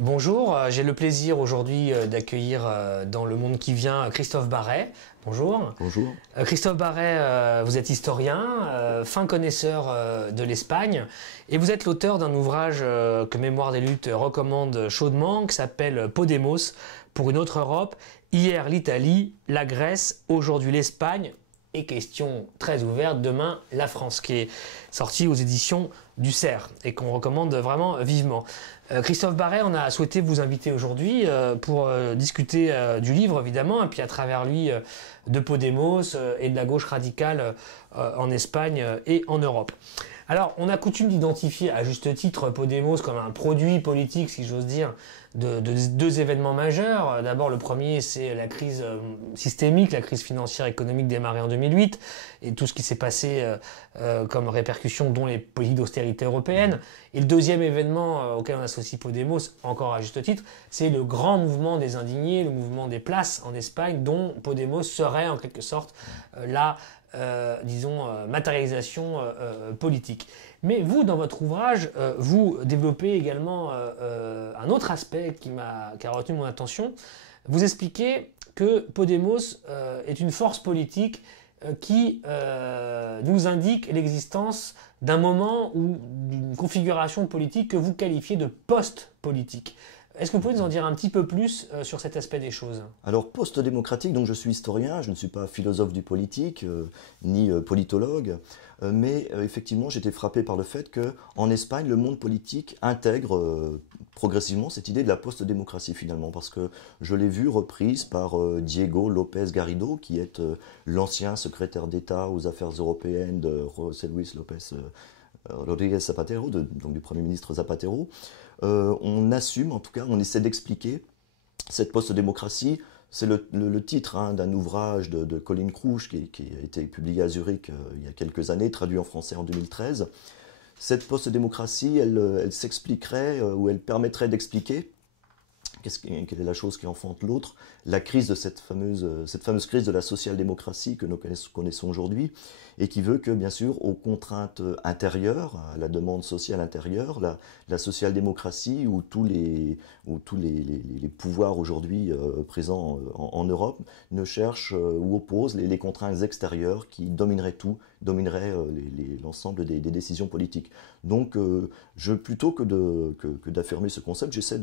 Bonjour, j'ai le plaisir aujourd'hui d'accueillir dans Le Monde qui vient Christophe Barret. Bonjour. Bonjour. Christophe Barret, vous êtes historien, fin connaisseur de l'Espagne et vous êtes l'auteur d'un ouvrage que Mémoire des luttes recommande chaudement qui s'appelle Podemos pour une autre Europe. Hier l'Italie, la Grèce, aujourd'hui l'Espagne et question très ouverte, demain la France, qui est sorti aux éditions du Cerf et qu'on recommande vraiment vivement. Christophe Barret, on a souhaité vous inviter aujourd'hui pour discuter du livre évidemment, et puis à travers lui de Podemos et de la gauche radicale en Espagne et en Europe. Alors, on a coutume d'identifier à juste titre Podemos comme un produit politique, si j'ose dire, de deux événements majeurs. D'abord, le premier, c'est la crise systémique, la crise financière et économique démarrée en 2008, et tout ce qui s'est passé comme répercussion, dont les politiques d'austérité européennes. Et le deuxième événement auquel on associe Podemos, encore à juste titre, c'est le grand mouvement des indignés, le mouvement des places en Espagne, dont Podemos serait en quelque sorte matérialisation politique. Mais vous, dans votre ouvrage, vous développez également un autre aspect qui a retenu mon attention. Vous expliquez que Podemos est une force politique qui nous indique l'existence d'un moment ou d'une configuration politique que vous qualifiez de post-politique. Est-ce que vous pouvez nous en dire un petit peu plus sur cet aspect des choses? Alors, post-démocratique, donc je suis historien, je ne suis pas philosophe du politique, ni politologue, mais effectivement j'étais frappé par le fait que en Espagne, le monde politique intègre progressivement cette idée de la post-démocratie finalement, parce que je l'ai vu reprise par Diego López Garrido, qui est l'ancien secrétaire d'État aux affaires européennes de José Luis López Rodríguez Zapatero, donc du Premier ministre Zapatero. On assume, en tout cas, on essaie d'expliquer cette post-démocratie. C'est le titre d'un ouvrage de Colin Crouch qui a été publié à Zurich il y a quelques années, traduit en français en 2013. Cette post-démocratie, elle s'expliquerait ou elle permettrait d'expliquer quelle est la chose qui enfante l'autre, la crise de cette fameuse crise de la social-démocratie que nous connaissons aujourd'hui, et qui veut que, bien sûr, aux contraintes intérieures, à la demande sociale intérieure, la social-démocratie ou tous les pouvoirs aujourd'hui présents en Europe ne cherchent ou opposent les contraintes extérieures qui domineraient tout, domineraient l'ensemble des décisions politiques. Donc, plutôt que d'affirmer ce concept, j'essaie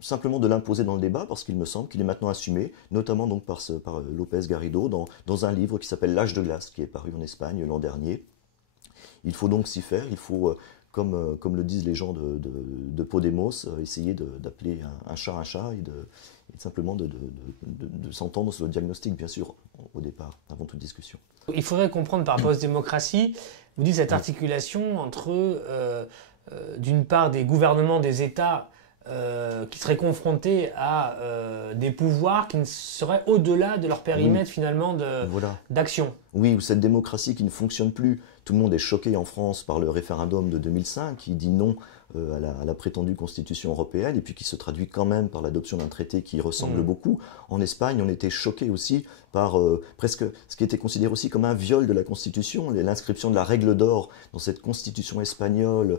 simplement de l'imposer dans le débat parce qu'il me semble qu'il est maintenant assumé, notamment donc par López Garrido dans un livre qui s'appelle L'âge de glace, qui est paru en Espagne l'an dernier. Il faut donc s'y faire, il faut, comme le disent les gens de Podemos, essayer d'appeler un chat et simplement de s'entendre sur le diagnostic, bien sûr, au départ, avant toute discussion. Il faudrait comprendre par post-démocratie, vous dites cette articulation entre, d'une part, des gouvernements des États qui seraient confrontés à des pouvoirs qui seraient au-delà de leur périmètre finalement d'action. Oui, ou cette démocratie qui ne fonctionne plus. Tout le monde est choqué en France par le référendum de 2005 qui dit non à la prétendue constitution européenne et puis qui se traduit quand même par l'adoption d'un traité qui ressemble beaucoup. En Espagne, on était choqué aussi par presque ce qui était considéré aussi comme un viol de la constitution, l'inscription de la règle d'or dans cette constitution espagnole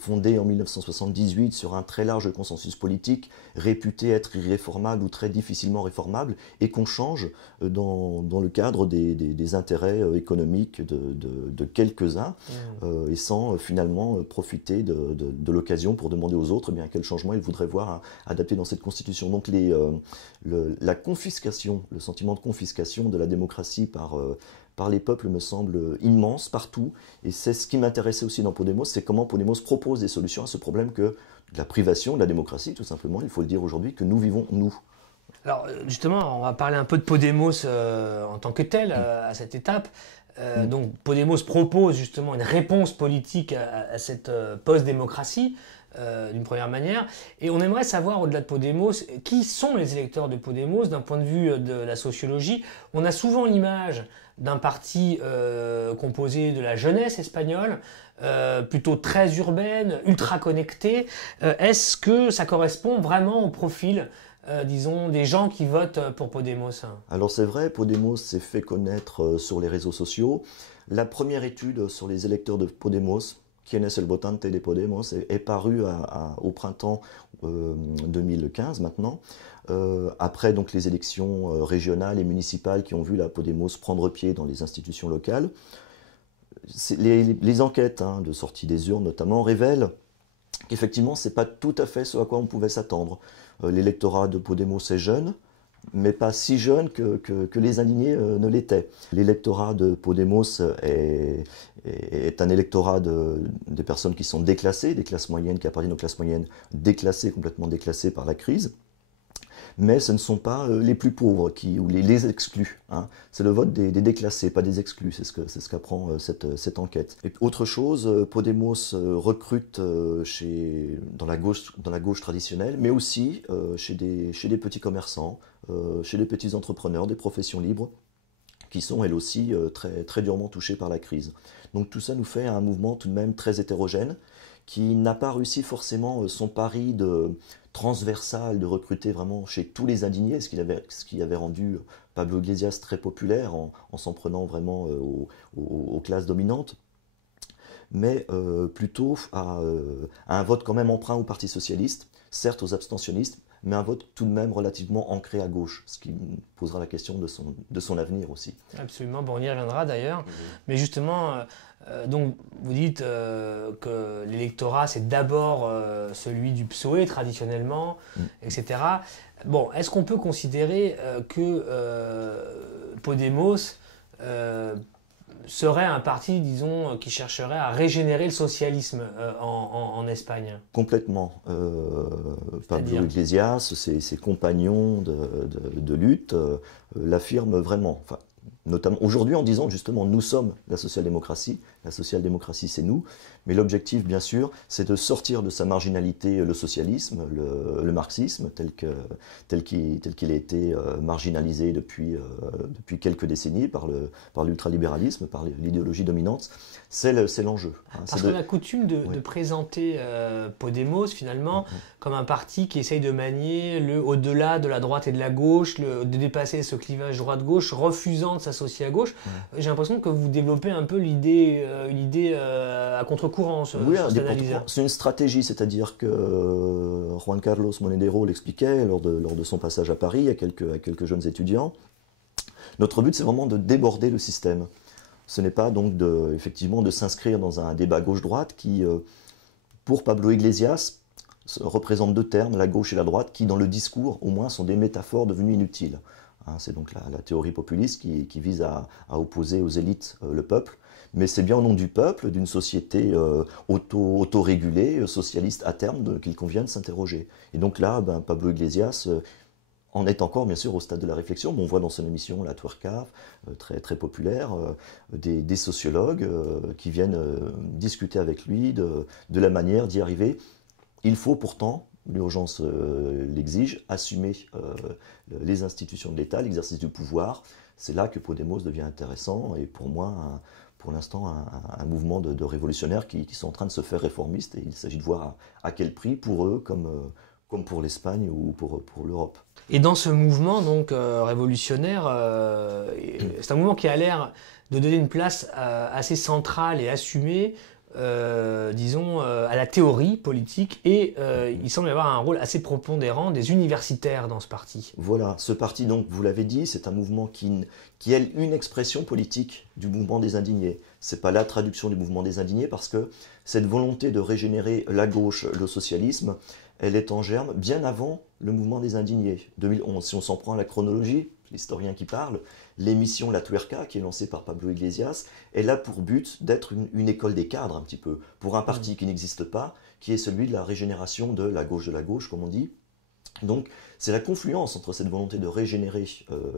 fondée en 1978 sur un très large consensus politique, réputé être irréformable ou très difficilement réformable, et qu'on change dans le cadre des intérêts économiques de quelques-uns, et sans finalement profiter de l'occasion pour demander aux autres quel changement ils voudraient voir adapté dans cette constitution. Donc la confiscation, le sentiment de confiscation de la démocratie par les peuples me semble immense partout, et c'est ce qui m'intéressait aussi dans Podemos, c'est comment Podemos propose des solutions à ce problème de la privation de la démocratie, tout simplement, il faut le dire aujourd'hui, que nous vivons, nous. Alors justement, on va parler un peu de Podemos en tant que tel à cette étape. Donc Podemos propose justement une réponse politique à cette post-démocratie d'une première manière. Et on aimerait savoir, au-delà de Podemos, qui sont les électeurs de Podemos d'un point de vue de la sociologie. On a souvent l'image d'un parti composé de la jeunesse espagnole, plutôt très urbaine, ultra connectée. Est-ce que ça correspond vraiment au profil disons, des gens qui votent pour Podemos? Alors c'est vrai, Podemos s'est fait connaître sur les réseaux sociaux. La première étude sur les électeurs de Podemos, Quién es el votante de Podemos est paru au printemps 2015 maintenant, après donc les élections régionales et municipales qui ont vu la Podemos prendre pied dans les institutions locales. Les enquêtes de sortie des urnes notamment révèlent qu'effectivement ce n'est pas tout à fait ce à quoi on pouvait s'attendre. L'électorat de Podemos est jeune, mais pas si jeune que les indignés ne l'étaient. L'électorat de Podemos est un électorat des personnes qui sont déclassées, des classes moyennes, qui appartiennent aux classes moyennes, déclassées, complètement déclassées par la crise. Mais ce ne sont pas les plus pauvres ou les exclus. C'est le vote des déclassés, pas des exclus, c'est ce qu'apprend cette enquête. Et autre chose, Podemos recrute dans la gauche traditionnelle, mais aussi chez des petits commerçants, chez des petits entrepreneurs, des professions libres, qui sont elles aussi très, très durement touchées par la crise. Donc tout ça nous fait un mouvement tout de même très hétérogène, qui n'a pas réussi forcément son pari transversal de recruter vraiment chez tous les indignés, ce qui avait rendu Pablo Iglesias très populaire en s'en prenant vraiment aux classes dominantes, mais plutôt à un vote quand même emprunt au Parti socialiste, certes aux abstentionnistes, mais un vote tout de même relativement ancré à gauche, ce qui posera la question de son avenir aussi. Absolument, bon, on y reviendra d'ailleurs. Mais justement, donc vous dites que l'électorat c'est d'abord celui du PSOE traditionnellement, etc. Bon, est-ce qu'on peut considérer que Podemos serait un parti, disons, qui chercherait à régénérer le socialisme en Espagne? Complètement. Pablo Iglesias, ses compagnons de lutte l'affirment vraiment. Enfin, notamment aujourd'hui en disant justement nous sommes la social-démocratie c'est nous, mais l'objectif bien sûr c'est de sortir de sa marginalité le socialisme, le marxisme tel qu'il a été marginalisé depuis quelques décennies par l'ultralibéralisme, par l'idéologie dominante, c'est l'enjeu. Parce qu'on a coutume de présenter Podemos finalement comme un parti qui essaye de manier au-delà de la droite et de la gauche, de dépasser ce clivage droite-gauche, refusant de s'associer à gauche. J'ai l'impression que vous développez un peu l'idée à contre-courant. C'est une stratégie, c'est-à-dire que Juan Carlos Monedero l'expliquait lors de son passage à Paris à quelques jeunes étudiants. Notre but, c'est vraiment de déborder le système. Ce n'est pas donc effectivement de s'inscrire dans un débat gauche-droite qui, pour Pablo Iglesias, représente deux termes, la gauche et la droite, qui dans le discours au moins sont des métaphores devenues inutiles. C'est donc la théorie populiste qui vise à opposer aux élites le peuple, mais c'est bien au nom du peuple, d'une société autorégulée, socialiste à terme, qu'il convient de s'interroger. Et donc là, Pablo Iglesias en est encore bien sûr au stade de la réflexion. On voit dans son émission La Tuerca, très, très populaire, des sociologues qui viennent discuter avec lui de la manière d'y arriver. Il faut pourtant, l'urgence l'exige, assumer les institutions de l'État, l'exercice du pouvoir. C'est là que Podemos devient intéressant et pour moi, pour l'instant, un mouvement de révolutionnaires qui sont en train de se faire réformistes et il s'agit de voir à quel prix pour eux comme pour l'Espagne ou pour l'Europe. Et dans ce mouvement donc révolutionnaire, c'est un mouvement qui a l'air de donner une place assez centrale et assumée, disons, à la théorie politique et il semble y avoir un rôle assez prépondérant des universitaires dans ce parti. Voilà, ce parti, donc, vous l'avez dit, c'est un mouvement qui est une expression politique du mouvement des indignés. Ce n'est pas la traduction du mouvement des indignés parce que cette volonté de régénérer la gauche, le socialisme, elle est en germe bien avant le mouvement des indignés, 2011. Si on s'en prend à la chronologie, l'historien qui parle, l'émission La Tuerca, qui est lancée par Pablo Iglesias, elle a pour but d'être une école des cadres, un petit peu, pour un parti qui n'existe pas, qui est celui de la régénération de la gauche, comme on dit. Donc, c'est la confluence entre cette volonté de régénérer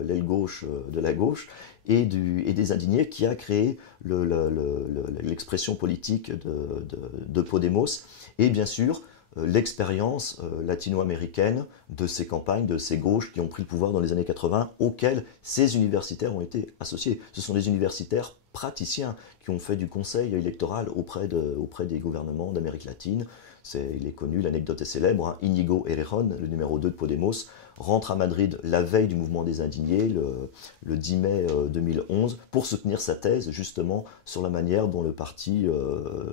l'aile gauche de la gauche et des indignés qui a créé l'expression politique de Podemos. Et bien sûr, l'expérience latino-américaine de ces campagnes, de ces gauches qui ont pris le pouvoir dans les années 80, auxquelles ces universitaires ont été associés. Ce sont des universitaires praticiens qui ont fait du conseil électoral auprès des gouvernements d'Amérique latine. Il est connu, l'anecdote est célèbre, hein. Íñigo Errejón, le numéro 2 de Podemos, rentre à Madrid la veille du mouvement des indignés, le 10 mai 2011, pour soutenir sa thèse justement sur la manière dont le parti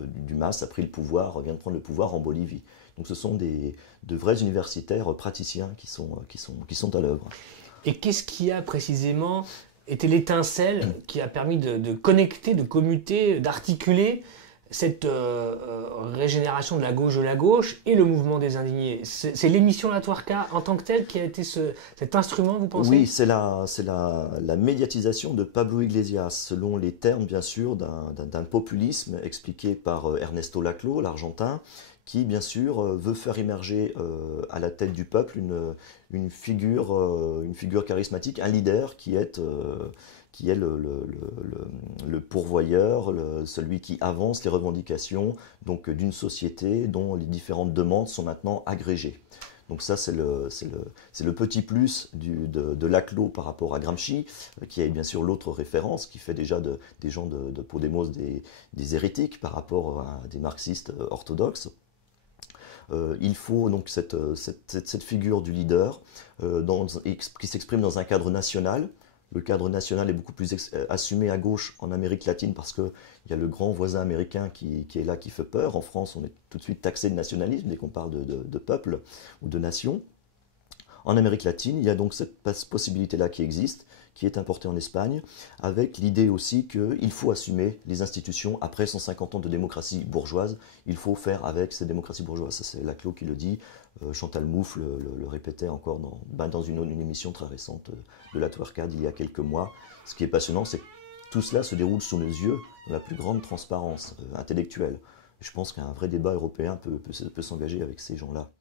du MAS a pris le pouvoir, vient de prendre le pouvoir en Bolivie. Donc ce sont de vrais universitaires praticiens qui sont à l'œuvre. Et qu'est-ce qui a précisément été l'étincelle qui a permis de connecter, de commuter, d'articuler cette régénération de la gauche et le mouvement des indignés? C'est l'émission La Tuerca en tant que telle qui a été cet instrument, vous pensez? Oui, c'est la médiatisation de Pablo Iglesias, selon les termes bien sûr d'un populisme expliqué par Ernesto Laclau, l'Argentin, qui bien sûr veut faire émerger à la tête du peuple une figure charismatique, un leader qui est le pourvoyeur, celui qui avance les revendications donc d'une société dont les différentes demandes sont maintenant agrégées. Donc ça, c'est le petit plus de Laclau par rapport à Gramsci, qui est bien sûr l'autre référence, qui fait déjà des gens de Podemos des hérétiques par rapport à des marxistes orthodoxes. Il faut donc cette figure du leader qui s'exprime dans un cadre national. Le cadre national est beaucoup plus assumé à gauche en Amérique latine parce qu'il y a le grand voisin américain qui est là, qui fait peur. En France, on est tout de suite taxé de nationalisme dès qu'on parle de peuple ou de nation. En Amérique latine, il y a donc cette possibilité-là qui existe, qui est importée en Espagne, avec l'idée aussi qu'il faut assumer les institutions après 150 ans de démocratie bourgeoise. Il faut faire avec ces démocraties bourgeoises. Ça, c'est Laclau qui le dit. Chantal Mouffe le répétait encore dans une émission très récente de La Tuerca d'il y a quelques mois. Ce qui est passionnant, c'est que tout cela se déroule sous nos yeux, dans la plus grande transparence intellectuelle. Je pense qu'un vrai débat européen peut s'engager avec ces gens-là.